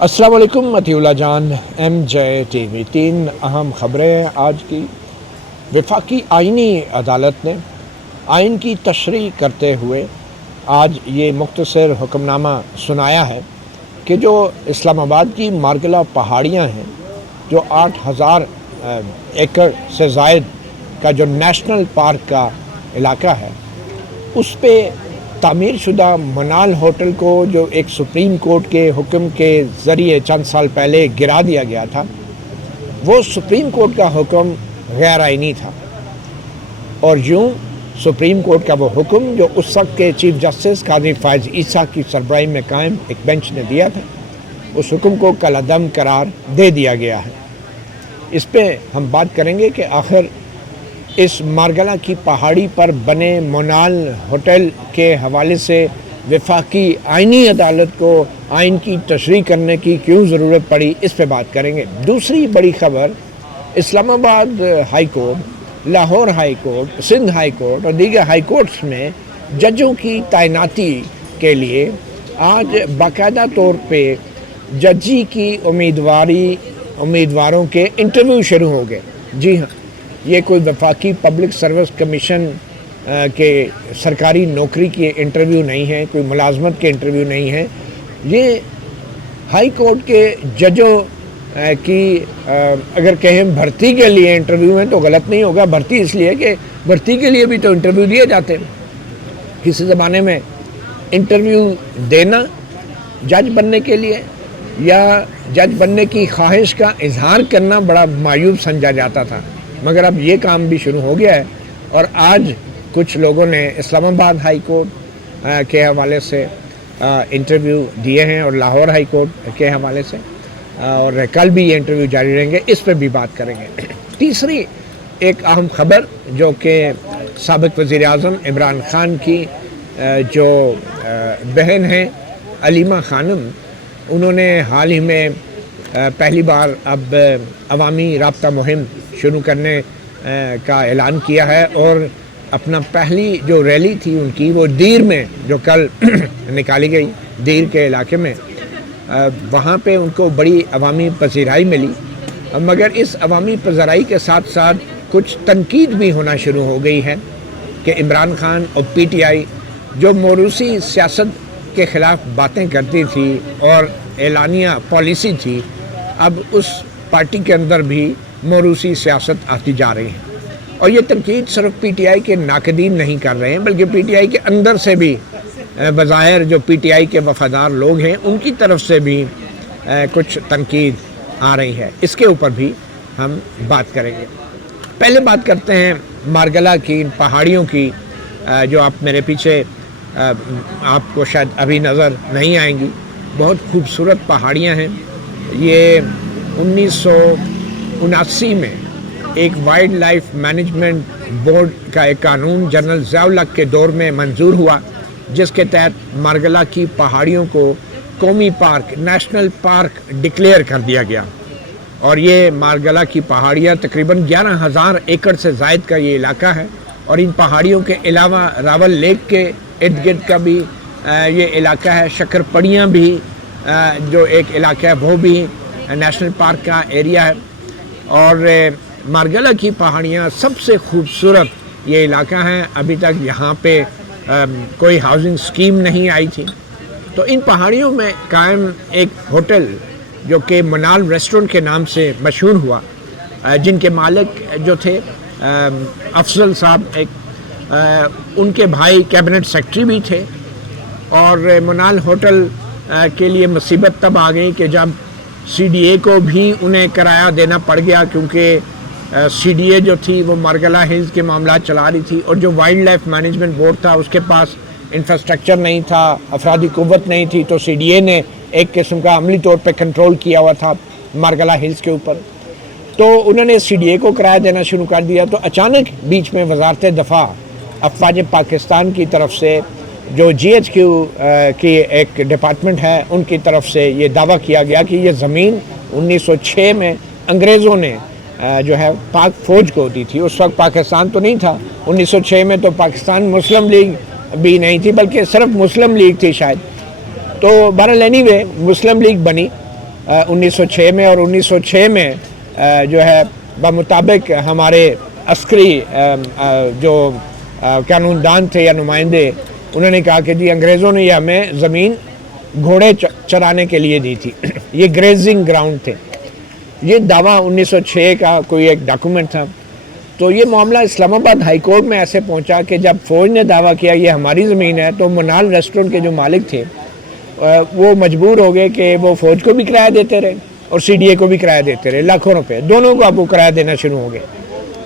السلام علیکم مطیع جان، MJ TV 3 اہم خبریں آج کی۔ وفاقی آئینی عدالت نے آئین کی تشریح کرتے ہوئے آج یہ مختصر حکم نامہ سنایا ہے کہ جو اسلام آباد کی مارگلہ پہاڑیاں ہیں، جو 8000 ایکڑ سے زائد کا جو نیشنل پارک کا علاقہ ہے، اس پہ تعمیر شدہ منال ہوٹل کو جو ایک سپریم کورٹ کے حکم کے ذریعے چند سال پہلے گرا دیا گیا تھا، وہ سپریم کورٹ کا حکم غیر آئینی تھا۔ اور یوں سپریم کورٹ کا وہ حکم جو اس وقت کے چیف جسٹس قاضی فائز عیسیٰ کی سربراہی میں قائم ایک بینچ نے دیا تھا، اس حکم کو کالعدم قرار دے دیا گیا ہے۔ اس پہ ہم بات کریں گے کہ آخر اس مارگلہ کی پہاڑی پر بنے منال ہوٹل کے حوالے سے وفاقی آئینی عدالت کو آئین کی تشریح کرنے کی کیوں ضرورت پڑی، اس پہ بات کریں گے۔ دوسری بڑی خبر، اسلام آباد high court, Lahore high court, Sindh high court اور دیگر ہائی کورٹس میں ججوں کی تعیناتی کے لیے آج باقاعدہ طور پہ ججی کی امیدواروں کے انٹرویو شروع ہو گئے۔ جی ہاں، یہ کوئی وفاقی پبلک سروس کمیشن کے سرکاری نوکری کے انٹرویو نہیں ہے، کوئی ملازمت کے انٹرویو نہیں ہے، یہ ہائی کورٹ کے ججوں کی اگر کہیں بھرتی کے لیے انٹرویو ہیں تو غلط نہیں ہوگا۔ بھرتی اس لیے کہ بھرتی کے لیے بھی تو انٹرویو دیے جاتے ہیں۔ کسی زمانے میں انٹرویو دینا جج بننے کے لیے یا جج بننے کی خواہش کا اظہار کرنا بڑا معیوب سمجھا جاتا تھا، مگر اب یہ کام بھی شروع ہو گیا ہے۔ اور آج کچھ لوگوں نے اسلام آباد ہائی کورٹ کے حوالے سے انٹرویو دیے ہیں اور لاہور ہائی کورٹ کے حوالے سے، اور کل بھی یہ انٹرویو جاری رہیں گے، اس پہ بھی بات کریں گے۔ تیسری ایک اہم خبر جو کہ سابق وزیر اعظم عمران خان کی جو بہن ہیں علیمہ خانم، انہوں نے حال ہی میں پہلی بار اب عوامی رابطہ مہم شروع کرنے کا اعلان کیا ہے، اور اپنا پہلی جو ریلی تھی ان کی وہ دیر میں جو کل نکالی گئی، دیر کے علاقے میں، وہاں پہ ان کو بڑی عوامی پذیرائی ملی، مگر اس عوامی پذیرائی کے ساتھ ساتھ کچھ تنقید بھی ہونا شروع ہو گئی ہے کہ عمران خان اور PTI جو موروثی سیاست کے خلاف باتیں کرتی تھی اور اعلانیہ پالیسی تھی، اب اس پارٹی کے اندر بھی موروثی سیاست آتی جا رہی ہے۔ اور یہ تنقید صرف PTI کے ناقدین نہیں کر رہے ہیں، بلکہ PTI کے اندر سے بھی بظاہر جو PTI کے وفادار لوگ ہیں ان کی طرف سے بھی کچھ تنقید آ رہی ہے۔ اس کے اوپر بھی ہم بات کریں گے۔ پہلے بات کرتے ہیں مارگلہ کی، ان پہاڑیوں کی جو آپ میرے پیچھے آپ کو شاید ابھی نظر نہیں آئیں گی۔ بہت خوبصورت پہاڑیاں ہیں۔ یہ 1979 میں ایک وائلڈ لائف مینجمنٹ بورڈ کا ایک قانون جنرل ضیاء الحق کے دور میں منظور ہوا، جس کے تحت مارگلہ کی پہاڑیوں کو قومی پارک، نیشنل پارک ڈکلیئر کر دیا گیا۔ اور یہ مارگلہ کی پہاڑیاں تقریباً 11000 ایکڑ سے زائد کا یہ علاقہ ہے، اور ان پہاڑیوں کے علاوہ راول لیک کے ارد گرد کا بھی یہ علاقہ ہے، شکر پڑیاں بھی جو ایک علاقہ ہے وہ بھی نیشنل پارک کا ایریا ہے۔ اور مارگلہ کی پہاڑیاں سب سے خوبصورت یہ علاقہ ہے۔ ابھی تک یہاں پہ کوئی ہاؤسنگ سکیم نہیں آئی تھی۔ تو ان پہاڑیوں میں قائم ایک ہوٹل جو کہ منال ریسٹورنٹ کے نام سے مشہور ہوا، جن کے مالک جو تھے افضل صاحب، ان کے بھائی کیبنٹ سیکرٹری بھی تھے۔ اور منال ہوٹل کے لیے مصیبت تب آ گئی کہ جب CDA کو بھی انہیں کرایہ دینا پڑ گیا، کیونکہ CDA جو تھی وہ مارگلہ ہلز کے معاملات چلا رہی تھی، اور جو وائلڈ لائف مینجمنٹ بورڈ تھا اس کے پاس انفراسٹرکچر نہیں تھا، افرادی قوت نہیں تھی، تو CDA نے ایک قسم کا عملی طور پہ کنٹرول کیا ہوا تھا مارگلہ ہلز کے اوپر۔ تو انہوں نے CDA کو کرایہ دینا شروع کر دیا، تو اچانک بیچ میں وزارت دفاع افواج پاکستان کی طرف سے، جو GHQ کی ایک ڈپارٹمنٹ ہے، ان کی طرف سے یہ دعویٰ کیا گیا کہ یہ زمین 1906 میں انگریزوں نے جو ہے پاک فوج کو دی تھی۔ اس وقت پاکستان تو نہیں تھا، 1906 میں تو پاکستان مسلم لیگ بھی نہیں تھی، بلکہ صرف مسلم لیگ تھی شاید۔ تو بہرحال اینی وے مسلم لیگ بنی، 1906 میں، اور 1906 میں جو ہے بمطابق ہمارے عسکری جو قانون دان تھے یا نمائندے، انہوں نے کہا کہ جی انگریزوں نے یہ ہمیں زمین گھوڑے چرانے کے لیے دی تھی، یہ گریزنگ گراؤنڈ تھے۔ یہ دعویٰ 1906 کا کوئی ایک ڈاکومنٹ تھا۔ تو یہ معاملہ اسلام آباد ہائی کورٹ میں ایسے پہنچا کہ جب فوج نے دعویٰ کیا یہ ہماری زمین ہے، تو منال ریسٹورنٹ کے جو مالک تھے وہ مجبور ہو گئے کہ وہ فوج کو بھی کرایہ دیتے رہے اور سی ڈی اے کو بھی کرایہ دیتے رہے، لاکھوں روپے دونوں کو اب وہ کرایہ دینا شروع ہو گئے،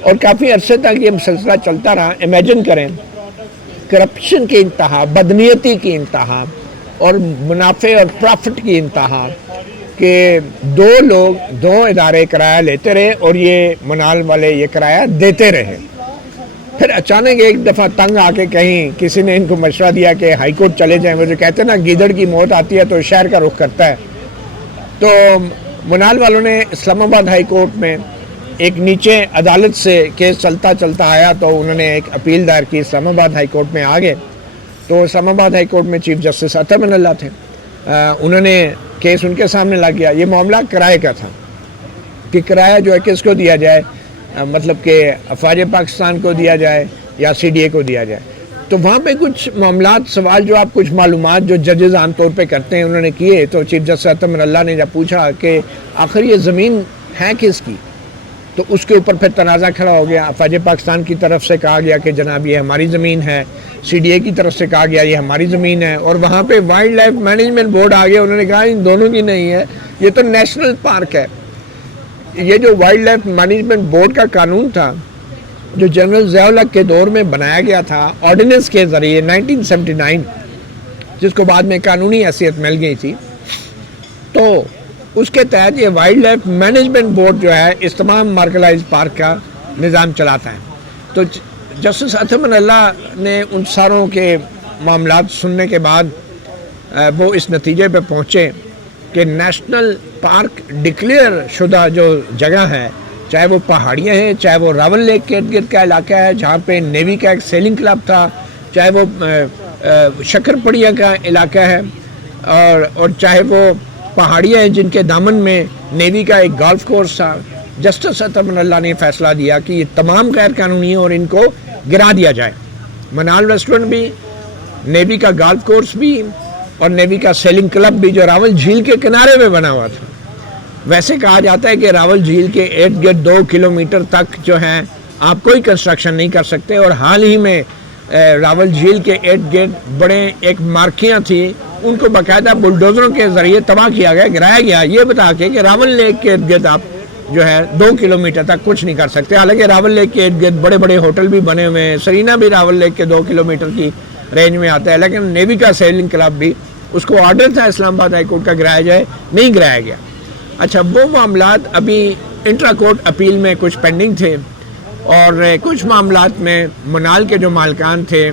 اور کافی عرصے تک یہ سلسلہ چلتا رہا۔ امیجن کریں کرپشن کی انتہا، بدنیتی کی انتہا، اور منافع اور پرافٹ کی انتہا، کہ دو ادارے کرایہ لیتے رہے اور یہ منال والے یہ کرایہ دیتے رہے۔ پھر اچانک ایک دفعہ تنگ آ کے کہیں کسی نے ان کو مشورہ دیا کہ ہائی کورٹ چلے جائیں، وہ جو کہتے ہیں نا گیدڑ کی موت آتی ہے تو شہر کا رخ کرتا ہے، تو منال والوں نے اسلام آباد ہائی کورٹ میں ایک نیچے عدالت سے کیس چلتا آیا، تو انہوں نے ایک اپیل دائر کی، اسلام آباد ہائی کورٹ میں آ گئے۔ تو اسلام آباد ہائی کورٹ میں چیف جسٹس عطا من اللہ تھے، انہوں نے کیس ان کے سامنے لا گیا۔ یہ معاملہ کرائے کا تھا کہ کرایہ جو ہے کس کو دیا جائے، مطلب کہ افواج پاکستان کو دیا جائے یا سی ڈی اے کو دیا جائے۔ تو وہاں پہ کچھ معاملات، سوال جو آپ کچھ معلومات جو ججز عام طور پہ کرتے ہیں انہوں نے کیے۔ تو چیف جسٹس عطا من اللہ نے جب پوچھا کہ آخر یہ زمین ہے کس کی، تو اس کے اوپر پھر تنازع کھڑا ہو گیا۔ افواج پاکستان کی طرف سے کہا گیا کہ جناب یہ ہماری زمین ہے، سی ڈی اے کی طرف سے کہا گیا یہ ہماری زمین ہے، اور وہاں پہ وائلڈ لائف مینجمنٹ بورڈ آ گیا، انہوں نے کہا ان دونوں کی نہیں ہے، یہ تو نیشنل پارک ہے۔ یہ جو وائلڈ لائف مینجمنٹ بورڈ کا قانون تھا جو جنرل ضیاء الحق کے دور میں بنایا گیا تھا آرڈیننس کے ذریعے 1979، جس کو بعد میں قانونی حیثیت مل گئی تھی، تو اس کے تحت یہ وائلڈ لائف مینجمنٹ بورڈ جو ہے اس تمام مارکلائز پارک کا نظام چلاتا ہے۔ تو جسٹس عطا من اللہ نے ان ساروں کے معاملات سننے کے بعد وہ اس نتیجے پہ پہنچے کہ نیشنل پارک ڈکلیئر شدہ جو جگہ ہے، چاہے وہ پہاڑیاں ہیں، چاہے وہ راول لیک کے ارد گرد کا علاقہ ہے جہاں پہ نیوی کا ایک سیلنگ کلب تھا، چاہے وہ شکر پڑیاں کا علاقہ ہے، اور چاہے وہ پہاڑیاں ہیں جن کے دامن میں نیوی کا ایک گولف کورس تھا، جسٹس عطا من اللہ نے فیصلہ دیا کہ یہ تمام غیر قانونی ہیں اور ان کو گرا دیا جائے۔ منال ریسٹورنٹ بھی، نیوی کا گولف کورس بھی، اور نیوی کا سیلنگ کلب بھی جو راول جھیل کے کنارے میں بنا ہوا تھا۔ ویسے کہا جاتا ہے کہ راول جھیل کے ارد گرد 2 کلومیٹر تک جو ہے آپ کوئی کنسٹرکشن نہیں کر سکتے، اور حال ہی میں راول جھیل کے ارد گرد بڑے ایک مارکیاں تھیں، ان کو باقاعدہ بلڈوزروں کے ذریعے تباہ کیا گیا، گرایا گیا، یہ بتا کے کہ راول لیک کے ارد گرد آپ جو ہے 2 کلومیٹر تک کچھ نہیں کر سکتے۔ حالانکہ راول لیک کے ارد گرد بڑے بڑے ہوٹل بھی بنے ہوئے ہیں، سرینا بھی راول لیک کے 2 کلومیٹر کی رینج میں آتا ہے، لیکن نیوی کا سیلنگ کلب بھی، اس کو آرڈر تھا اسلام آباد ہائی کورٹ کا گرایا جائے، نہیں گرایا گیا۔ اچھا، وہ معاملات ابھی انٹرا کورٹ اپیل میں کچھ پینڈنگ تھے، اور کچھ معاملات میں منال کے جو مالکان تھے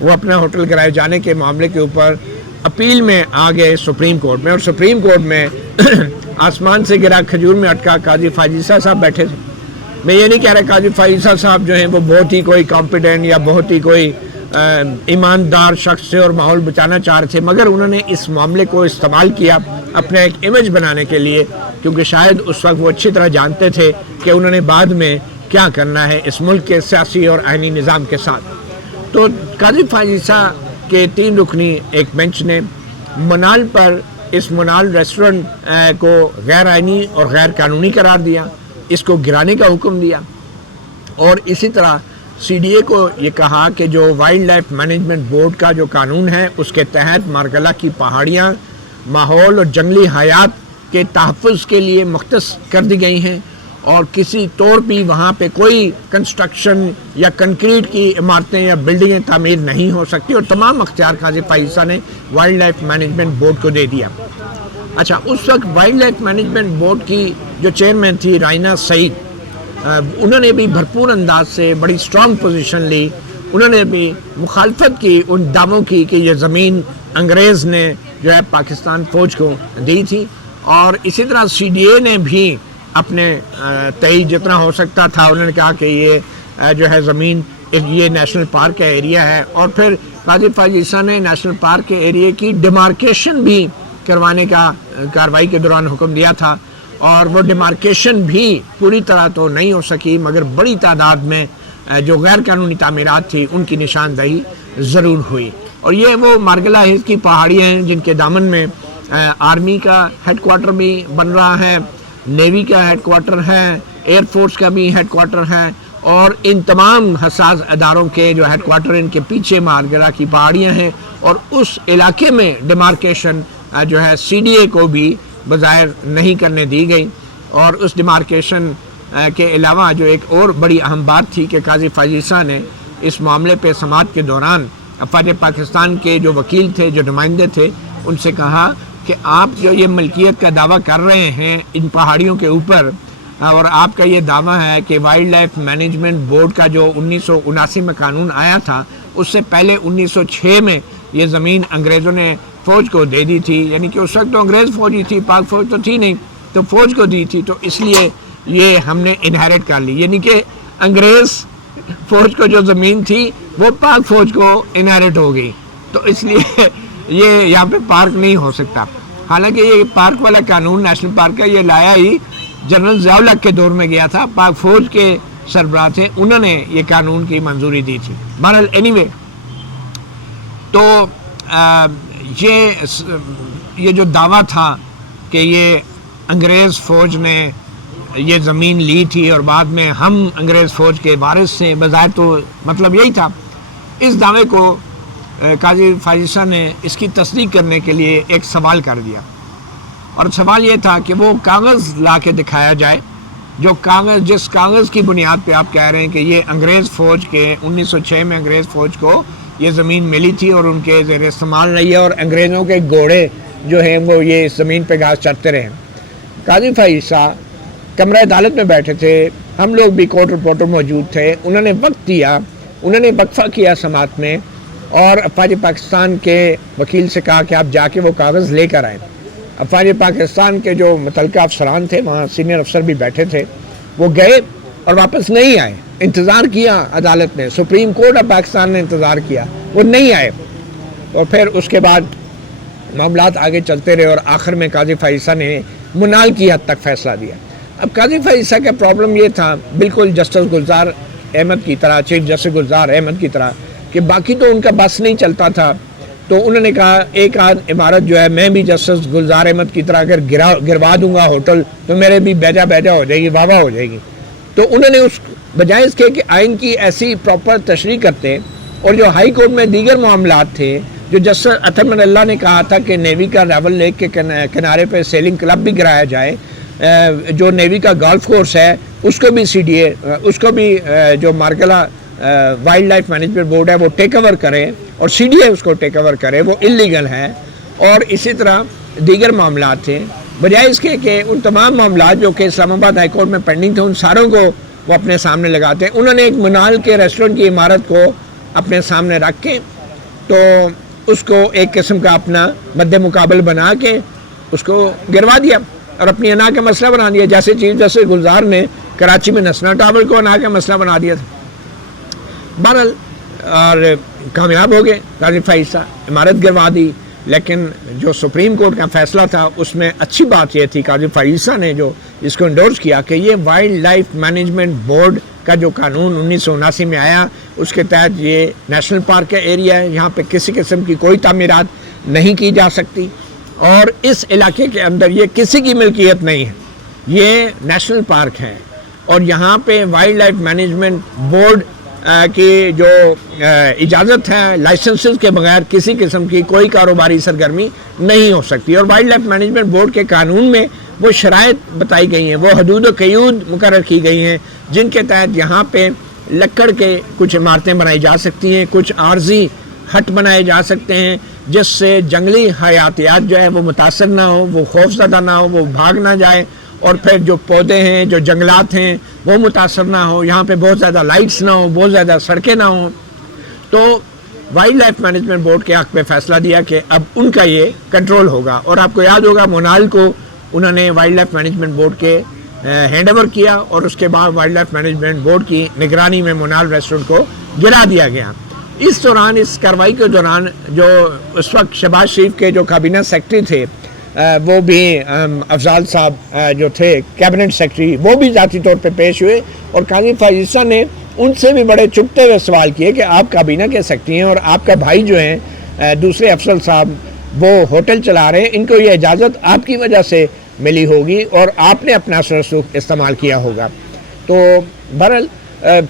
وہ اپنا ہوٹل کرائے جانے کے معاملے کے اوپر اپیل میں آ گئے سپریم کورٹ میں، اور سپریم کورٹ میں آسمان سے گرا کھجور میں اٹکا قاضی فائزیسا صاحب بیٹھے تھے۔ میں یہ نہیں کہہ رہا قاضی فائزیسا صاحب جو ہیں وہ بہت ہی کوئی کمپیٹنٹ یا بہت ہی کوئی ایماندار شخص تھے اور ماحول بچانا چاہ رہے تھے، مگر انہوں نے اس معاملے کو استعمال کیا اپنا ایک امیج بنانے کے لیے، کیونکہ شاید اس وقت وہ اچھی طرح جانتے تھے کہ انہوں نے بعد میں کیا کرنا ہے اس ملک کے سیاسی اور آئینی نظام کے ساتھ۔ تو قاضی فائزیسا کے 3 رکنی ایک بینچ نے منال پر اس منال ریسٹورنٹ کو غیر آئینی اور غیر قانونی قرار دیا، اس کو گرانے کا حکم دیا، اور اسی طرح سی ڈی اے کو یہ کہا کہ جو وائلڈ لائف مینجمنٹ بورڈ کا جو قانون ہے اس کے تحت مارکلا کی پہاڑیاں ماحول اور جنگلی حیات کے تحفظ کے لیے مختص کر دی گئی ہیں، اور کسی طور بھی وہاں پہ کوئی کنسٹرکشن یا کنکریٹ کی عمارتیں یا بلڈنگیں تعمیر نہیں ہو سکتی، اور تمام اختیار قاضی فائزیسا نے وائلڈ لائف مینجمنٹ بورڈ کو دے دیا۔ اچھا، اس وقت وائلڈ لائف مینجمنٹ بورڈ کی جو چیئرمین تھی رائنا سعید، انہوں نے بھی بھرپور انداز سے بڑی اسٹرانگ پوزیشن لی، انہوں نے بھی مخالفت کی ان دعووں کی کہ یہ زمین انگریز نے جو ہے پاکستان فوج کو دی تھی، اور اسی طرح سی ڈی اے نے بھی اپنے تئیں جتنا ہو سکتا تھا انہوں نے کہا کہ یہ جو ہے زمین یہ نیشنل پارک کا ایریا ہے، اور پھر قاضی فائزیسا نے نیشنل پارک کے ایریے کی ڈیمارکیشن بھی کروانے کا کارروائی کے دوران حکم دیا تھا، اور وہ ڈیمارکیشن بھی پوری طرح تو نہیں ہو سکی، مگر بڑی تعداد میں جو غیر قانونی تعمیرات تھی ان کی نشاندہی ضرور ہوئی۔ اور یہ وہ مارگلا ہلز کی پہاڑیاں ہیں جن کے دامن میں آرمی کا ہیڈ کوارٹر بھی بن رہا ہے، نیوی کا ہیڈ کوارٹر ہے، ایئر فورس کا بھی ہیڈ کوارٹر ہے، اور ان تمام حساس اداروں کے جو ہیڈ کوارٹر ان کے پیچھے مارگلا کی پہاڑیاں ہیں، اور اس علاقے میں ڈیمارکیشن جو ہے سی ڈی اے کو بھی بظاہر نہیں کرنے دی گئی۔ اور اس ڈیمارکیشن کے علاوہ جو ایک اور بڑی اہم بات تھی کہ قاضی فائز عیسیٰ نے اس معاملے پہ سماعت کے دوران افواج پاکستان کے جو وکیل تھے، جو نمائندے تھے، ان سے کہا کہ آپ جو یہ ملکیت کا دعویٰ کر رہے ہیں ان پہاڑیوں کے اوپر، اور آپ کا یہ دعویٰ ہے کہ وائلڈ لائف مینجمنٹ بورڈ کا جو 1979 میں قانون آیا تھا، اس سے پہلے 1906 میں یہ زمین انگریزوں نے فوج کو دے دی تھی، یعنی کہ اس وقت تو انگریز فوج ہی تھی، پاک فوج تو تھی نہیں، تو فوج کو دی تھی، تو اس لیے یہ ہم نے انہیرٹ کر لی، یعنی کہ انگریز فوج کو جو زمین تھی وہ پاک فوج کو انہیرٹ ہو گئی، تو اس لیے یہ یہاں پہ پارک نہیں ہو سکتا۔ حالانکہ یہ پارک والا قانون نیشنل پارک کا یہ لایا ہی جنرل ضیاء الحق کے دور میں گیا تھا، پاک فوج کے سربراہ تھے، انہوں نے یہ قانون کی منظوری دی تھی۔ بہرحال اینی وے، تو یہ جو دعویٰ تھا کہ یہ انگریز فوج نے یہ زمین لی تھی اور بعد میں ہم انگریز فوج کے وارث سے، بظاہر تو مطلب یہی تھا، اس دعوے کو قاضی فائز عیسیٰ نے اس کی تصدیق کرنے کے لیے ایک سوال کر دیا، اور سوال یہ تھا کہ وہ کاغذ لا کے دکھایا جائے جو جس کاغذ کی بنیاد پہ آپ کہہ رہے ہیں کہ یہ انگریز فوج کے 1906 میں انگریز فوج کو یہ زمین ملی تھی اور ان کے زیر استعمال رہی ہے، اور انگریزوں کے گھوڑے جو ہیں وہ یہ اس زمین پہ گھاس چرتے رہے۔ قاضی فائز عیسیٰ کمرہ عدالت میں بیٹھے تھے، ہم لوگ بھی کورٹ رپورٹر موجود تھے، انہوں نے وقت دیا، انہوں نے وقفہ کیا سماعت میں، اور افواج پاکستان کے وکیل سے کہا کہ آپ جا کے وہ کاغذ لے کر آئیں۔ افواج پاکستان کے جو متعلقہ افسران تھے، وہاں سینئر افسر بھی بیٹھے تھے، وہ گئے اور واپس نہیں آئے، انتظار کیا عدالت نے، سپریم کورٹ آف پاکستان نے انتظار کیا، وہ نہیں آئے، اور پھر اس کے بعد معاملات آگے چلتے رہے، اور آخر میں قاضی فائز عیسیٰ نے منال کی حد تک فیصلہ دیا۔ اب قاضی فائز عیسیٰ کا پرابلم یہ تھا، بالکل جسٹس گلزار احمد کی طرح، چیف جسٹس گلزار احمد کی طرح، کہ باقی تو ان کا بس نہیں چلتا تھا، تو انہوں نے کہا ایک آدھ عمارت جو ہے میں بھی جسٹس گلزار احمد کی طرح اگر گروا دوں گا ہوٹل تو میرے بھی بیجا ہو جائے گی، واہ ہو جائے گی۔ تو انہوں نے اس بجائے اس کے کہ آئین کی ایسی پراپر تشریح کرتے، اور جو ہائی کورٹ میں دیگر معاملات تھے، جو جسٹس اطہر من اللہ نے کہا تھا کہ نیوی کا ریول لیک کے کنارے پہ سیلنگ کلب بھی گرایا جائے، جو نیوی کا گولف کورس ہے اس کو بھی سی ڈی اے، اس کو بھی جو Margalla wild life management board ہے وہ ٹیک اوور کرے، اور سی ڈی اے اس کو ٹیک اوور کرے، وہ انلیگل ہے، اور اسی طرح دیگر معاملات تھے۔ بجائے اس کے کہ ان تمام معاملات جو کہ اسلام آباد ہائی کورٹ میں پینڈنگ تھے ان ساروں کو وہ اپنے سامنے لگاتے ہیں، انہوں نے ایک منال کے ریسٹورنٹ کی عمارت کو اپنے سامنے رکھ کے تو اس کو ایک قسم کا اپنا مد مقابل بنا کے اس کو گروا دیا اور اپنی انا کا مسئلہ بنا دیا، جیسے چیف جسٹس گلزار نے کراچی میں نسنا ٹاور کو انا کا مسئلہ بنا دیا تھا۔ بہرحال اور کامیاب ہو گئے، قاضی فائز عیسیٰ عمارت گروا دی، لیکن جو سپریم کورٹ کا فیصلہ تھا اس میں اچھی بات یہ تھی، قاضی فائز عیسیٰ نے جو اس کو انڈورس کیا کہ یہ وائلڈ لائف مینجمنٹ بورڈ کا جو قانون 1979 میں آیا، اس کے تحت یہ نیشنل پارک کا ایریا ہے، یہاں پہ کسی قسم کی کوئی تعمیرات نہیں کی جا سکتی، اور اس علاقے کے اندر یہ کسی کی ملکیت نہیں ہے، یہ نیشنل پارک ہے، اور یہاں پہ وائلڈ لائف مینجمنٹ بورڈ کی جو اجازت ہے، لائسنسز کے بغیر کسی قسم کی کوئی کاروباری سرگرمی نہیں ہو سکتی، اور وائلڈ لائف مینجمنٹ بورڈ کے قانون میں وہ شرائط بتائی گئی ہیں، وہ حدود و قیود مقرر کی گئی ہیں جن کے تحت یہاں پہ لکڑ کے کچھ عمارتیں بنائی جا سکتی ہیں، کچھ عارضی ہٹ بنائے جا سکتے ہیں جس سے جنگلی حیاتیات جو ہے وہ متاثر نہ ہو، وہ خوفزدہ نہ ہو، وہ بھاگ نہ جائے، اور پھر جو پودے ہیں، جو جنگلات ہیں وہ متاثر نہ ہو، یہاں پہ بہت زیادہ لائٹس نہ ہوں، بہت زیادہ سڑکیں نہ ہوں۔ تو وائلڈ لائف مینجمنٹ بورڈ کے حق پہ فیصلہ دیا کہ اب ان کا یہ کنٹرول ہوگا، اور آپ کو یاد ہوگا منال کو انہوں نے وائلڈ لائف مینجمنٹ بورڈ کے ہینڈ اوور کیا، اور اس کے بعد وائلڈ لائف مینجمنٹ بورڈ کی نگرانی میں منال ریسٹورنٹ کو گرا دیا گیا۔ اس دوران، اس کارروائی کے دوران، جو اس وقت شہباز شریف کے جو کابینہ سیکرٹری تھے وہ بھی افضال صاحب جو تھے کیبنٹ سیکرٹری، وہ بھی ذاتی طور پہ پیش ہوئے اور قاضی فائز عیسیٰ نے ان سے بھی بڑے چپتے ہوئے سوال کیے کہ آپ کابینہ کہہ سکتی ہیں اور آپ کا بھائی جو ہیں دوسرے افضل صاحب وہ ہوٹل چلا رہے ہیں، ان کو یہ اجازت آپ کی وجہ سے ملی ہوگی اور آپ نے اپنا اثر و رسوخ استعمال کیا ہوگا۔ تو بہرحال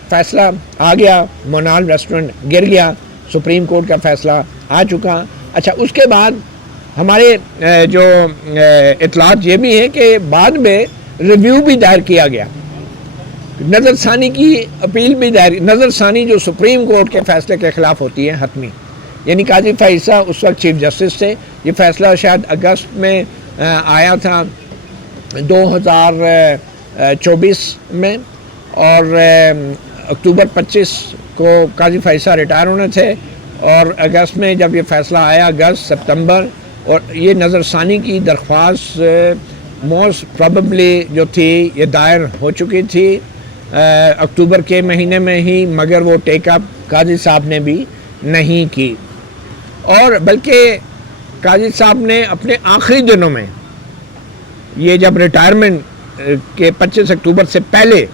فیصلہ آ گیا، مونال ریسٹورنٹ گر گیا، سپریم کورٹ کا فیصلہ آ چکا۔ اچھا، اس کے بعد ہمارے جو اطلاعات یہ بھی ہیں کہ بعد میں ریویو بھی دائر کیا گیا، نظر ثانی کی اپیل بھی دائر، نظر ثانی جو سپریم کورٹ کے فیصلے کے خلاف ہوتی ہے حتمی، یعنی قاضی فائز عیسیٰ اس وقت چیف جسٹس تھے، یہ فیصلہ شاید اگست میں آیا تھا 2024 میں، اور اکتوبر 25 کو قاضی فائز عیسیٰ ریٹائر ہونے تھے، اور اگست میں جب یہ فیصلہ آیا، اگست ستمبر، اور یہ نظر ثانی کی درخواست موسٹ پروبیبلی جو تھی یہ دائر ہو چکی تھی اکتوبر کے مہینے میں ہی، مگر وہ ٹیک اپ قاضی صاحب نے بھی نہیں کی، اور بلکہ قاضی صاحب نے اپنے آخری دنوں میں یہ جب ریٹائرمنٹ کے 25 اکتوبر سے پہلے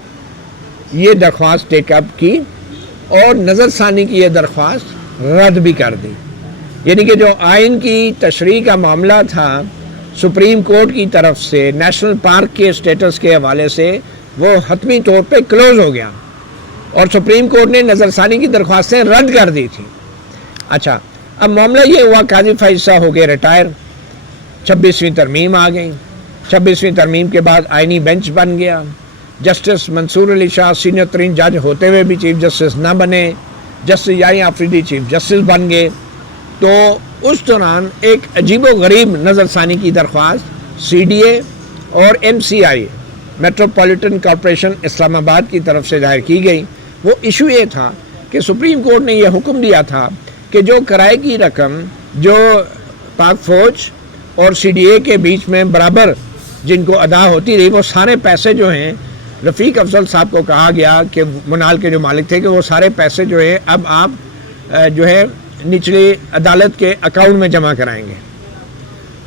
یہ درخواست ٹیک اپ کی اور نظر ثانی کی یہ درخواست رد بھی کر دی، یعنی کہ جو آئین کی تشریح کا معاملہ تھا سپریم کورٹ کی طرف سے نیشنل پارک کے اسٹیٹس کے حوالے سے، وہ حتمی طور پہ کلوز ہو گیا اور سپریم کورٹ نے نظر ثانی کی درخواستیں رد کر دی تھی۔ اچھا، اب معاملہ یہ ہوا، قاضی فائز عیسیٰ ہو گئے ریٹائر، 26ویں ترمیم آ گئی، 26ویں ترمیم کے بعد آئینی بینچ بن گیا، جسٹس منصور علی شاہ سینئر ترین جج ہوتے ہوئے بھی چیف جسٹس نہ بنے، جسٹس یحییٰ آفریدی چیف جسٹس بن گئے۔ تو اس دوران ایک عجیب و غریب نظر ثانی کی درخواست سی ڈی اے اور ایم سی آئی میٹروپولیٹن کارپوریشن اسلام آباد کی طرف سے دائر کی گئی۔ وہ ایشو یہ تھا کہ سپریم کورٹ نے یہ حکم دیا تھا کہ جو کرائے کی رقم جو پاک فوج اور سی ڈی اے کے بیچ میں برابر جن کو ادا ہوتی رہی، وہ سارے پیسے جو ہیں رفیق افضل صاحب کو کہا گیا کہ منال کے جو مالک تھے کہ وہ سارے پیسے جو ہیں اب آپ جو ہے نچلی عدالت کے اکاؤنٹ میں جمع کرائیں گے۔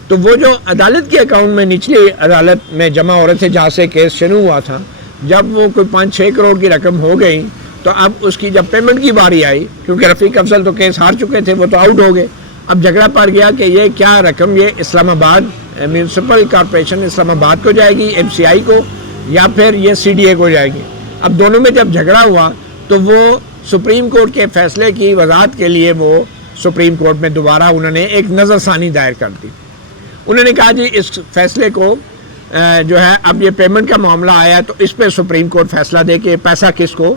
تو وہ جو عدالت کے اکاؤنٹ میں نچلی عدالت میں جمع ہو رہے تھے جہاں سے کیس شروع ہوا تھا، جب وہ کوئی 5-6 کروڑ کی رقم ہو گئی تو اب اس کی جب پیمنٹ کی باری آئی، کیونکہ رفیق افضل تو کیس ہار چکے تھے، وہ تو آؤٹ ہو گئے، اب جھگڑا پڑ گیا کہ یہ کیا رقم یہ اسلام آباد میونسپل کارپوریشن اسلام آباد کو جائے گی، ایم سی آئی کو، یا پھر یہ سی ڈی اے کو جائے گی۔ اب دونوں میں جب جھگڑا ہوا تو وہ سپریم کورٹ کے فیصلے کی وضاحت کے لیے وہ سپریم کورٹ میں دوبارہ انہوں نے ایک نظر ثانی دائر کر دی۔ انہوں نے کہا جی اس فیصلے کو جو ہے اب یہ پیمنٹ کا معاملہ آیا تو اس پہ سپریم کورٹ فیصلہ دے کہ پیسہ کس کو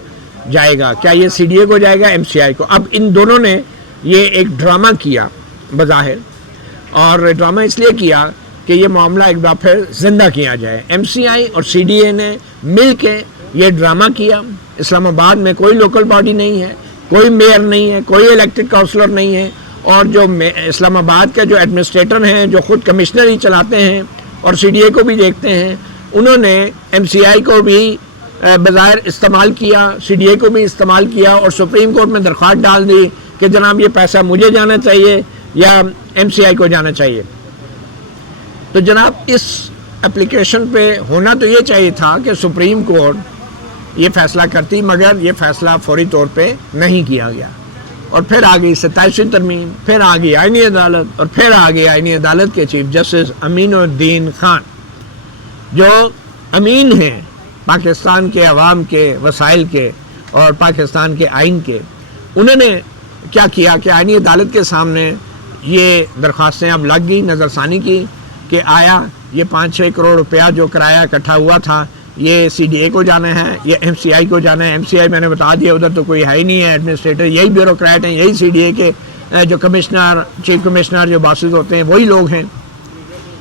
جائے گا، کیا یہ سی ڈی اے کو جائے گا، ایم سی آئی کو۔ اب ان دونوں نے یہ ایک ڈرامہ کیا بظاہر، اور ڈرامہ اس لیے کیا کہ یہ معاملہ ایک بار پھر زندہ کیا جائے۔ ایم سی آئی اور سی ڈی اے نے مل کے یہ ڈرامہ کیا۔ اسلام آباد میں کوئی لوکل باڈی نہیں ہے، کوئی میئر نہیں ہے، کوئی الیکٹڈ کاؤنسلر نہیں ہے، اور جو اسلام آباد کے جو ایڈمنسٹریٹر ہیں جو خود کمشنر ہی چلاتے ہیں اور سی ڈی اے کو بھی دیکھتے ہیں، انہوں نے ایم سی آئی کو بھی بظاہر استعمال کیا، سی ڈی اے کو بھی استعمال کیا، اور سپریم کورٹ میں درخواست ڈال دی کہ جناب یہ پیسہ مجھے جانا چاہیے یا ایم سی آئی کو جانا چاہیے۔ تو جناب اس اپلیکیشن پہ ہونا تو یہ چاہیے تھا کہ سپریم کورٹ یہ فیصلہ کرتی، مگر یہ فیصلہ فوری طور پہ نہیں کیا گیا، اور پھر آ گئی 27ویں ترمیم، پھر آ گئی آئینی عدالت، اور پھر آ گئی آئینی عدالت کے چیف جسٹس امین الدین خان، جو امین ہیں پاکستان کے عوام کے وسائل کے اور پاکستان کے آئین کے۔ انہوں نے کیا کیا کہ آئینی عدالت کے سامنے یہ درخواستیں اب لگ گئی نظر ثانی کی کہ آیا یہ 5-6 کروڑ روپیہ جو کرایہ اکٹھا ہوا تھا یہ سی ڈی اے کو جانا ہے یا ایم سی آئی کو جانا ہے۔ ایم سی آئی میں نے بتا دیا ادھر تو کوئی ہے ہی نہیں ہے، ایڈمنسٹریٹر یہی بیوروکریٹ ہیں، یہی سی ڈی اے کے جو کمشنر چیف کمشنر جو باسز ہوتے ہیں وہی لوگ ہیں۔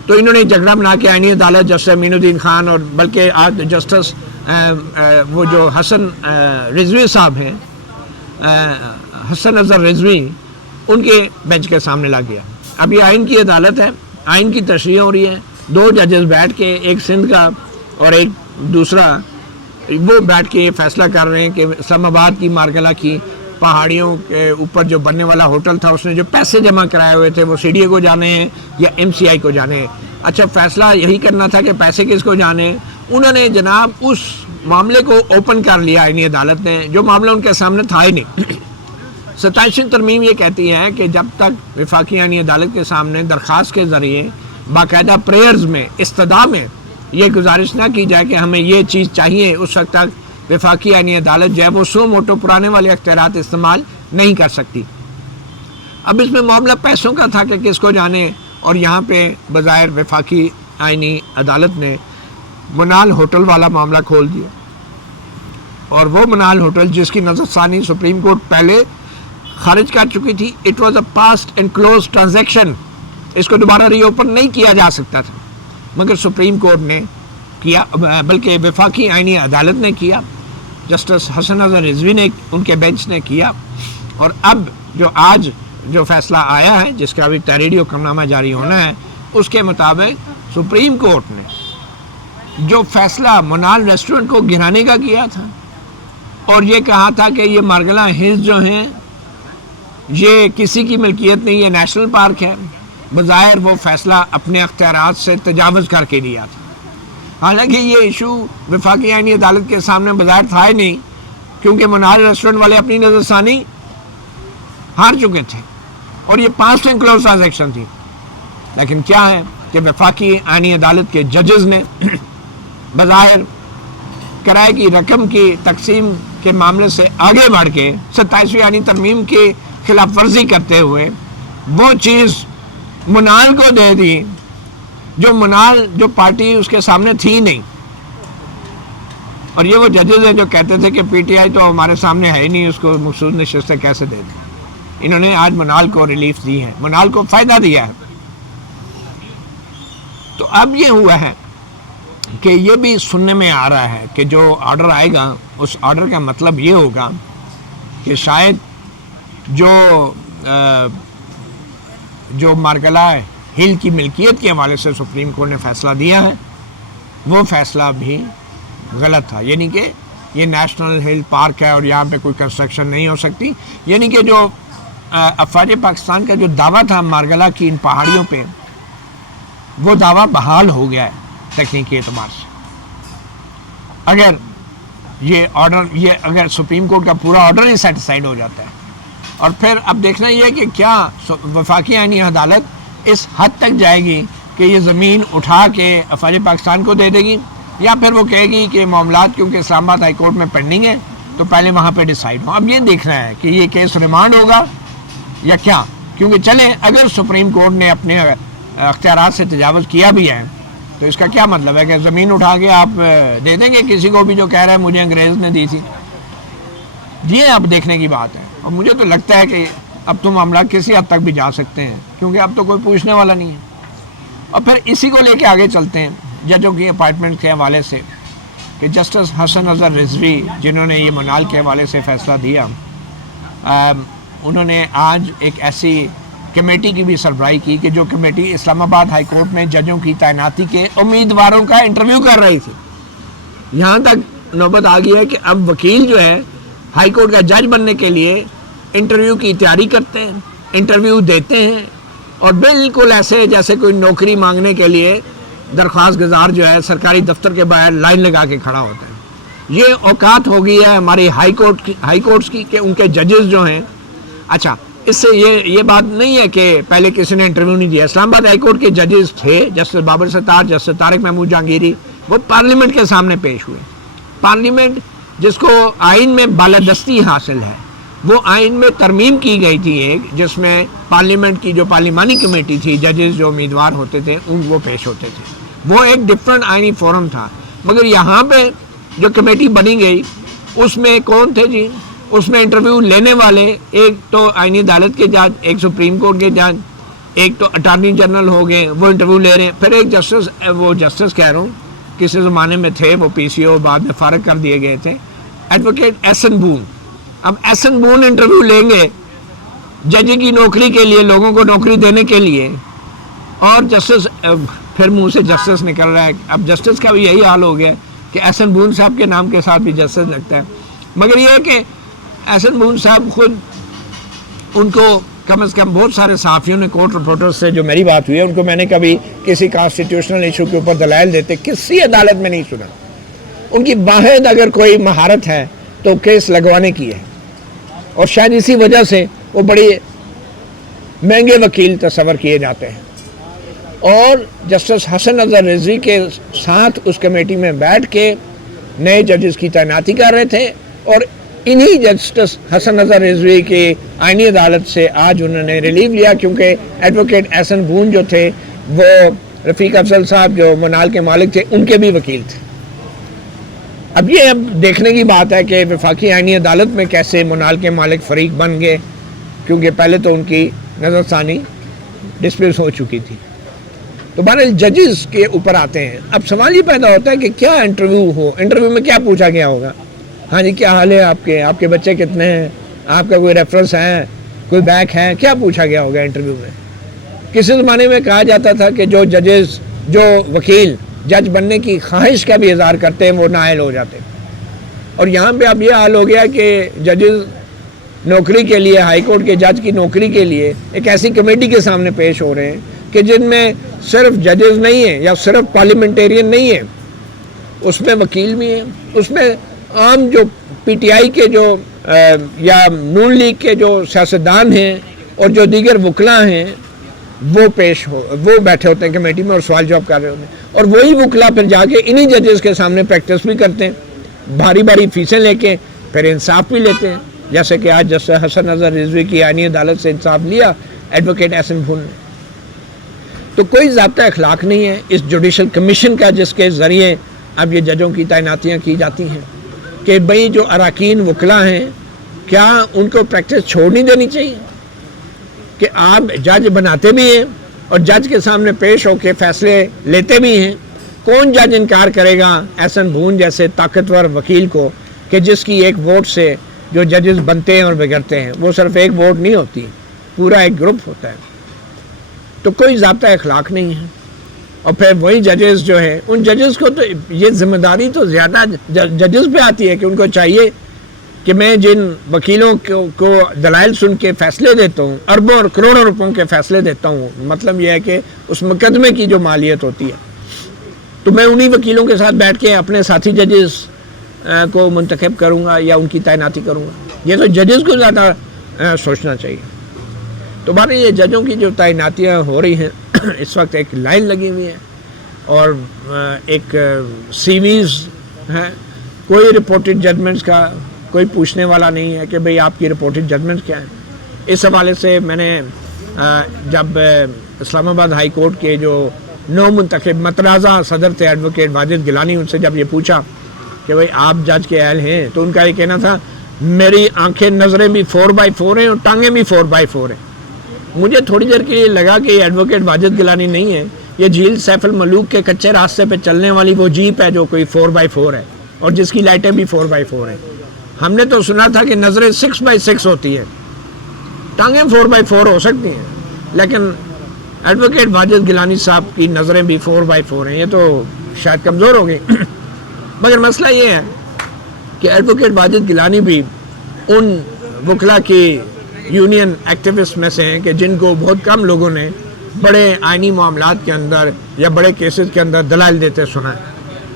تو انہوں نے جھگڑا بنا کے آئینی عدالت جسٹس امین الدین خان اور بلکہ آج جسٹس وہ جو حسن رضوی صاحب ہیں، حسن اظہر رضوی، ان کے بینچ کے سامنے لگ گیا۔ اب یہ آئین کی عدالت ہے، آئین کی تشریح ہو رہی ہے، 2 ججز بیٹھ کے، ایک سندھ کا اور ایک دوسرا، وہ بیٹھ کے یہ فیصلہ کر رہے ہیں کہ اسلام آباد کی مارکلہ کی پہاڑیوں کے اوپر جو بننے والا ہوٹل تھا اس نے جو پیسے جمع کرائے ہوئے تھے وہ سی ڈی اے کو جانے ہیں یا ایم سی آئی کو جانے ہیں. اچھا فیصلہ یہی کرنا تھا کہ پیسے کس کو جانے. انہوں نے جناب اس معاملے کو اوپن کر لیا آئینی عدالت نے, جو معاملہ ان کے سامنے تھا ہی نہیں. 27ویں ترمیم یہ کہتی ہے کہ جب تک وفاقی آئینی عدالت کے سامنے درخواست کے ذریعے باقاعدہ پریئرز میں استدعا میں یہ گزارش نہ کی جائے کہ ہمیں یہ چیز چاہیے, اس وقت تک وفاقی آئینی عدالت جو ہے وہ سو موٹو پرانے والے اختیارات استعمال نہیں کر سکتی. اب اس میں معاملہ پیسوں کا تھا کہ کس کو جانے, اور یہاں پہ بظاہر وفاقی آئینی عدالت نے منال ہوٹل والا معاملہ کھول دیا. اور وہ منال ہوٹل جس کی نظر ثانی سپریم کورٹ پہلے خارج کر چکی تھی, it was a past and close transaction, اس کو دوبارہ ری اوپن نہیں کیا جا سکتا تھا, مگر سپریم کورٹ نے کیا, بلکہ وفاقی آئینی عدالت نے کیا, جسٹس حسن اظہر رضوی نے ان کے بینچ نے کیا. اور اب جو آج جو فیصلہ آیا ہے جس کا ابھی تحریری حکم نامہ جاری ہونا ہے, اس کے مطابق سپریم کورٹ نے جو فیصلہ منال ریسٹورنٹ کو گرانے کا کیا تھا اور یہ کہا تھا کہ یہ مارگلا ہلز جو ہیں یہ کسی کی ملکیت نہیں, یہ نیشنل پارک ہے, بظاہر وہ فیصلہ اپنے اختیارات سے تجاوز کر کے دیا تھا. حالانکہ یہ ایشو وفاقی آئینی عدالت کے سامنے بظاہر تھا ہی نہیں, کیونکہ منال ریسٹورنٹ والے اپنی نظر ثانی ہار چکے تھے اور یہ پاسٹ اینڈ کلوز ٹرانزیکشن تھی. لیکن کیا ہے کہ وفاقی آئینی عدالت کے ججز نے بظاہر کرائے کی رقم کی تقسیم کے معاملے سے آگے بڑھ کے 27ویں آئینی ترمیم کی خلاف ورزی کرتے ہوئے وہ چیز منال کو دے دی جو منال جو پارٹی اس کے سامنے تھی نہیں. اور یہ وہ ججز ہیں جو کہتے تھے کہ پی ٹی آئی تو ہمارے سامنے ہے ہی نہیں, اس کو مخصوص نشستیں کیسے دے دیں. انہوں نے آج منال کو ریلیف دی ہے, منال کو فائدہ دیا ہے. تو اب یہ ہوا ہے کہ یہ بھی سننے میں آ رہا ہے کہ جو آرڈر آئے گا اس آرڈر کا مطلب یہ ہوگا کہ شاید جو مارگلا ہل کی ملکیت کے حوالے سے سپریم کورٹ نے فیصلہ دیا ہے وہ فیصلہ بھی غلط تھا. یعنی کہ یہ نیشنل ہل پارک ہے اور یہاں پہ کوئی کنسٹرکشن نہیں ہو سکتی. یعنی کہ جو افواج پاکستان کا جو دعویٰ تھا مارگلا کی ان پہاڑیوں پہ, وہ دعویٰ بحال ہو گیا ہے تکنیکی اعتبار سے. اگر یہ آرڈر اگر سپریم کورٹ کا پورا آرڈر ہی سیٹسفائڈ ہو جاتا ہے, اور پھر اب دیکھنا یہ ہے کہ کیا وفاقی آئینی عدالت اس حد تک جائے گی کہ یہ زمین اٹھا کے افواج پاکستان کو دے دے گی, یا پھر وہ کہے گی کہ معاملات کیونکہ اسلام آباد ہائی کورٹ میں پینڈنگ ہے تو پہلے وہاں پہ ڈیسائیڈ ہو. اب یہ دیکھنا ہے کہ یہ کیس ریمانڈ ہوگا یا کیا, کیونکہ چلیں اگر سپریم کورٹ نے اپنے اختیارات سے تجاوز کیا بھی ہے تو اس کا کیا مطلب ہے کہ زمین اٹھا کے آپ دے دیں گے کسی کو بھی جو کہہ رہا ہے مجھے انگریز نے دی تھی. یہ اب دیکھنے کی بات ہے, اور مجھے تو لگتا ہے کہ اب تو معاملہ کسی حد تک بھی جا سکتے ہیں کیونکہ اب تو کوئی پوچھنے والا نہیں ہے. اور پھر اسی کو لے کے آگے چلتے ہیں ججوں کی اپائنٹمنٹ کے حوالے سے کہ جسٹس حسن اظہر رضوی جنہوں نے یہ منال کے حوالے سے فیصلہ دیا, انہوں نے آج ایک ایسی کمیٹی کی بھی سربراہی کی کہ جو کمیٹی اسلام آباد ہائی کورٹ میں ججوں کی تعیناتی کے امیدواروں کا انٹرویو کر رہی تھی. یہاں تک نوبت آ گئی ہے کہ اب وکیل جو ہے ہائی کورٹ کا جج بننے کے لیے انٹرویو کی تیاری کرتے ہیں, انٹرویو دیتے ہیں, اور بالکل ایسے جیسے کوئی نوکری مانگنے کے لیے درخواست گزار جو ہے سرکاری دفتر کے باہر لائن لگا کے کھڑا ہوتا ہے. یہ اوقات ہو گئی ہے ہماری ہائی کورٹس کی کہ ان کے ججز جو ہیں, اچھا اس سے یہ بات نہیں ہے کہ پہلے کسی نے انٹرویو نہیں دیا. اسلام آباد ہائی کورٹ کے ججز تھے جسٹس بابر ستار, جسٹس طارق محمود جہانگیری, وہ پارلیمنٹ کے سامنے پیش ہوئے. پارلیمنٹ جس کو آئین میں بالادستی حاصل ہے, وہ آئین میں ترمیم کی گئی تھی ایک, جس میں پارلیمنٹ کی جو پارلیمانی کمیٹی تھی, ججز جو امیدوار ہوتے تھے وہ پیش ہوتے تھے. وہ ایک ڈفرنٹ آئینی فورم تھا. مگر یہاں پہ جو کمیٹی بنی گئی اس میں کون تھے جی, اس میں انٹرویو لینے والے ایک تو آئینی عدالت کے جج, ایک سپریم کورٹ کے جج, ایک تو اٹارنی جنرل ہو گئے, وہ انٹرویو لے رہے ہیں. پھر ایک جسٹس, وہ جسٹس کہہ رہا ہوں کسی زمانے میں تھے, وہ پی سی او بعد میں فارغ کر دیے گئے تھے, ایڈوکیٹ ایسن بون. اب ایسن بون انٹرویو لیں گے جج کی نوکری کے لیے, لوگوں کو نوکری دینے کے لیے, اور جسٹس پھر منہ سے جسٹس نکل رہا ہے. اب جسٹس کا بھی یہی حال ہو گیا کہ ایسن بون صاحب کے نام کے ساتھ بھی جسٹس لگتا ہے. مگر یہ ہے کہ احسن بون صاحب خود ان کو کم از کم بہت سارے صحافیوں نے کورٹ رپورٹر سے جو میری بات ہوئی ہے ان کو میں نے کبھی کسی کانسٹیٹیوشنل ایشو کے اوپر دلائل دیتے کسی عدالت میں نہیں سنا. ان کی واحد اگر کوئی مہارت ہے تو کیس لگوانے کی ہے, اور شاید اسی وجہ سے وہ بڑے مہنگے وکیل تصور کیے جاتے ہیں. اور جسٹس حسن اظہر رضوی کے ساتھ اس کمیٹی میں بیٹھ کے نئے ججز کی تعیناتی کر رہے تھے, اور انہی جسٹس حسن اظہر رضوی کی آئینی عدالت سے آج انہوں نے ریلیو لیا, کیونکہ ایڈوکیٹ احسن بون جو تھے وہ رفیق افضل صاحب جو منال کے مالک تھے ان کے بھی وکیل تھے. اب دیکھنے کی بات ہے کہ وفاقی آئینی عدالت میں کیسے منال کے مالک فریق بن گئے, کیونکہ پہلے تو ان کی نظر ثانی ڈسپلیس ہو چکی تھی. تو بہرحال ججز کے اوپر آتے ہیں. اب سوال یہ پیدا ہوتا ہے کہ کیا انٹرویو میں کیا پوچھا گیا ہوگا. ہاں جی کیا حال ہے آپ کے بچے کتنے ہیں, آپ کا کوئی ریفرنس ہے, کوئی بیک ہے, کیا پوچھا گیا ہوگا انٹرویو میں. کسی زمانے میں کہا جاتا تھا کہ جو وکیل جج بننے کی خواہش کا بھی اظہار کرتے ہیں وہ نااہل ہو جاتے ہیں. اور یہاں پہ اب یہ حال ہو گیا کہ ججز نوکری کے لیے, ہائی کورٹ کے جج کی نوکری کے لیے ایک ایسی کمیٹی کے سامنے پیش ہو رہے ہیں کہ جن میں صرف ججز نہیں ہیں یا صرف پارلیمنٹیرین نہیں ہیں, اس میں وکیل بھی ہیں, اس میں عام جو پی ٹی آئی کے جو یا نون لیگ کے جو سیاستدان ہیں اور جو دیگر وکلاء ہیں وہ بیٹھے ہوتے ہیں کمیٹی میں اور سوال جواب کر رہے ہوتے ہیں. اور وہی وکلاء پھر جا کے انہی ججز کے سامنے پریکٹس بھی کرتے ہیں, بھاری فیسیں لے کے پھر انصاف بھی لیتے ہیں, جیسے کہ آج جسٹس حسن اظہر رضوی کی آئینی عدالت سے انصاف لیا ایڈوکیٹ احسن بون نے. تو کوئی ضابطہ اخلاق نہیں ہے اس جوڈیشل کمیشن کا جس کے ذریعے اب یہ ججوں کی تعیناتیاں کی جاتی ہیں کہ بھئی جو اراکین وکلاء ہیں کیا ان کو پریکٹس چھوڑ نہیں دینی چاہیے کہ آپ جج بناتے بھی ہیں اور جج کے سامنے پیش ہو کے فیصلے لیتے بھی ہیں. کون جج انکار کرے گا احسن بون جیسے طاقتور وکیل کو کہ جس کی ایک ووٹ سے جو ججز بنتے ہیں اور بگڑتے ہیں, وہ صرف ایک ووٹ نہیں ہوتی, پورا ایک گروپ ہوتا ہے. تو کوئی ضابطہ اخلاق نہیں ہے. اور پھر وہی ججز جو ہے ان ججز کو تو یہ ذمہ داری تو زیادہ ججز پہ آتی ہے کہ ان کو چاہیے کہ میں جن وکیلوں کو دلائل سن کے فیصلے دیتا ہوں, اربوں اور کروڑوں روپوں کے فیصلے دیتا ہوں, مطلب یہ ہے کہ اس مقدمے کی جو مالیت ہوتی ہے, تو میں انہی وکیلوں کے ساتھ بیٹھ کے اپنے ساتھی ججز کو منتخب کروں گا یا ان کی تعیناتی کروں گا. یہ تو ججز کو زیادہ سوچنا چاہیے. تو بہرحال یہ ججوں کی جو تعیناتیاں ہو رہی ہیں اس وقت ایک لائن لگی ہوئی ہے اور ایک سیویز ہے, کوئی رپورٹڈ ججمنٹس کا کوئی پوچھنے والا نہیں ہے کہ بھئی آپ کی رپورٹڈ ججمنٹ کیا ہے. اس حوالے سے میں نے جب اسلام آباد ہائی کورٹ کے جو نو منتخب متنازع صدر تھے ایڈوکیٹ واجد گیلانی, ان سے جب یہ پوچھا کہ بھئی آپ جج کے اہل ہیں, تو ان کا یہ کہنا تھا میری آنکھیں نظریں بھی 4x4 ہیں اور ٹانگیں بھی 4x4 ہیں. مجھے تھوڑی دیر کے لیے لگا کہ یہ ایڈوکیٹ واجد گیلانی نہیں ہے, یہ جھیل سیف الملوک کے کچے راستے پہ چلنے والی وہ جیپ ہے جو کوئی 4x4 ہے اور جس کی لائٹیں بھی 4x4 ہیں. ہم نے تو سنا تھا کہ نظریں 6x6 ہوتی ہیں, ٹانگیں 4x4 ہو سکتی ہیں, لیکن ایڈوکیٹ واجد گیلانی صاحب کی نظریں بھی 4x4 ہیں. یہ تو شاید کمزور ہو گئی. مگر مسئلہ یہ ہے کہ ایڈوکیٹ واجد گیلانی بھی ان وکلاء کی یونین ایکٹیوسٹ میں سے ہیں کہ جن کو بہت کم لوگوں نے بڑے آئینی معاملات کے اندر یا بڑے کیسز کے اندر دلائل دیتے سنا ہے.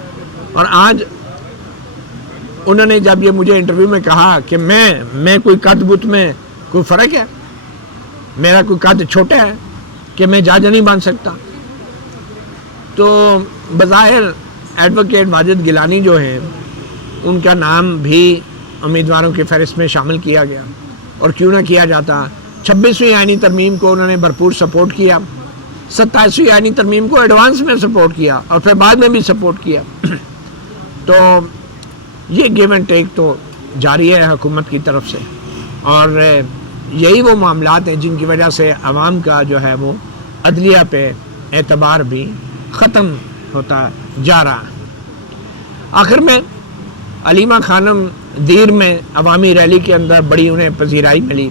اور آج انہوں نے جب یہ مجھے انٹرویو میں کہا کہ میں کوئی قد بت میں کوئی فرق ہے, میرا کوئی قد چھوٹا ہے کہ میں جج نہیں بن سکتا, تو بظاہر ایڈوکیٹ واجد گیلانی جو ہیں ان کا نام بھی امیدواروں کی فہرست میں شامل کیا گیا. اور کیوں نہ کیا جاتا, 26ویں آئینی ترمیم کو انہوں نے بھرپور سپورٹ کیا, 27ویں آئینی ترمیم کو ایڈوانس میں سپورٹ کیا اور پھر بعد میں بھی سپورٹ کیا. تو یہ گیو اینڈ ٹیک تو جاری ہے حکومت کی طرف سے, اور یہی وہ معاملات ہیں جن کی وجہ سے عوام کا جو ہے وہ عدلیہ پہ اعتبار بھی ختم ہوتا جا رہا. آخر میں علیمہ خانم دیر میں عوامی ریلی کے اندر بڑی انہیں پذیرائی ملی,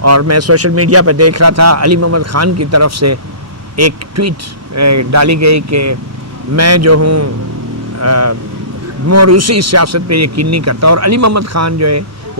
اور میں سوشل میڈیا پہ دیکھ رہا تھا علی محمد خان کی طرف سے ایک ٹویٹ ڈالی گئی کہ میں جو ہوں موروثی سیاست پہ یقین نہیں کرتا. اور علی محمد خان جو ہے